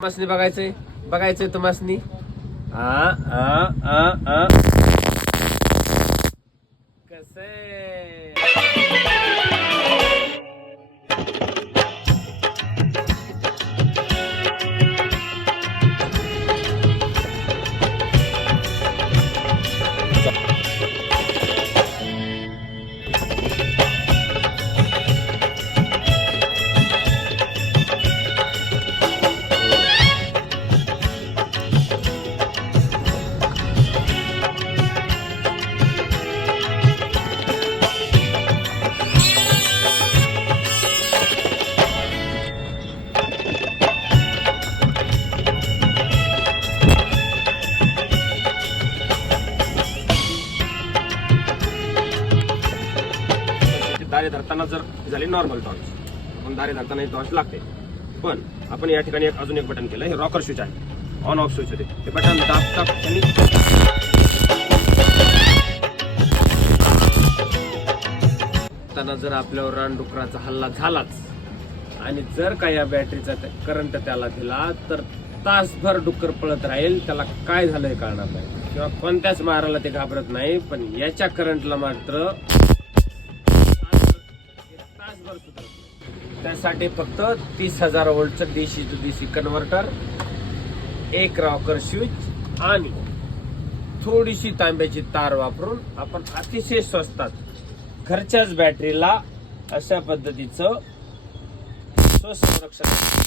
तुम्हासनी बघायचंय तुम्हासनी कसं दारे धरताना जर झाली नॉर्मल टॉर्च, आपण दारे धरताना टॉर्च लागते. पण आपण या ठिकाणी अजून एक बटन केलं, हे रॉकर स्विच आहे, ऑन ऑफ स्विच होते. ते बटन दाबता आणि त्यांना जर आपल्यावर रानडुकराचा हल्ला झालाच आणि जर का या बॅटरीचा करंट त्याला दिला तर तासभर डुक्कर पळत राहील, त्याला काय झालंय कळणार नाही किंवा कोणत्याच माराला ते घाबरत नाही. पण याच्या करंटला मात्र त्यासाठी फक्त 30,000 व्होल्टचं डीसी टू डीसी कन्व्हर्टर, एक रॉकर स्विच आणि थोडीशी तांब्याची तार वापरून आपण अतिशय स्वस्तात घरच्याच बॅटरीला अशा पद्धतीचं स्वसंरक्षण